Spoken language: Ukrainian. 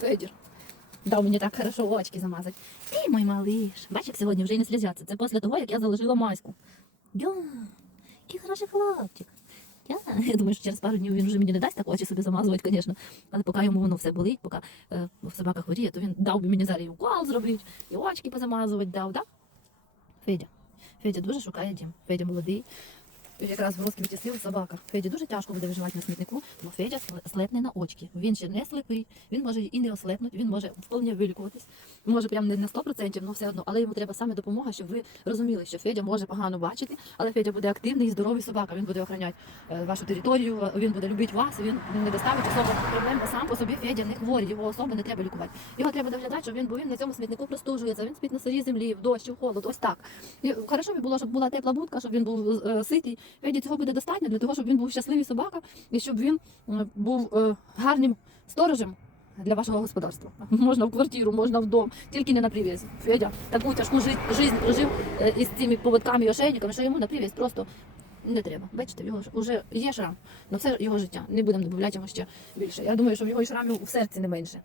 Федір. Дав мені так хорошо очки замазати. Ти мой малиш. Бачиш, сьогодні вже й не слізяться. Це після того, як я заложила маську. Йо, який хороший хлопчик. Я, я думаю, що через пару днів він вже мені не дасть так очі собі замазувати, звісно. Але поки йому воно все болить, поки е, собака хворіє, то він дав би мені зараз і укол зробити, і очки позамазувати дав, так? Федя. Федя дуже шукає дім. Федя молодий. Якраз в розквіті сил собака. Феді дуже тяжко буде виживати на смітнику, бо Федя сле- слепне на очки. Він ще не слепий, він може і не ослепнути, він може вполне вилікуватись. Може, прям не на 100%, але все одно. Але йому треба саме допомога, щоб ви розуміли, що Федя може погано бачити, але Федя буде активний і здоровий собака. Він буде охороняти е, вашу територію, він буде любити вас, він не доставить особо проблем, бо сам по собі Федя не хворий, його особо не треба лікувати. Його треба доглядати, щоб він, бо він на цьому смітнику простужується, він спить на сирій землі, в дощ, в холод, ось так. І хорошо би було, щоб була тепла будка, щоб він був е, ситий. Феді цього буде достатньо для того, щоб він був щасливий собака і щоб він е, був е, гарним сторожем для вашого господарства. Можна в квартиру, можна в дом, тільки не на прив'язі. Федя таку тяжку жи- жизнь прожив е, із цими поводками і ошейниками, що йому на прив'язь просто не треба. Бачите, в його ж уже є шрам, але все його життя. Не будемо додати йому ще більше. Я думаю, що в його і шрамів в серці не менше.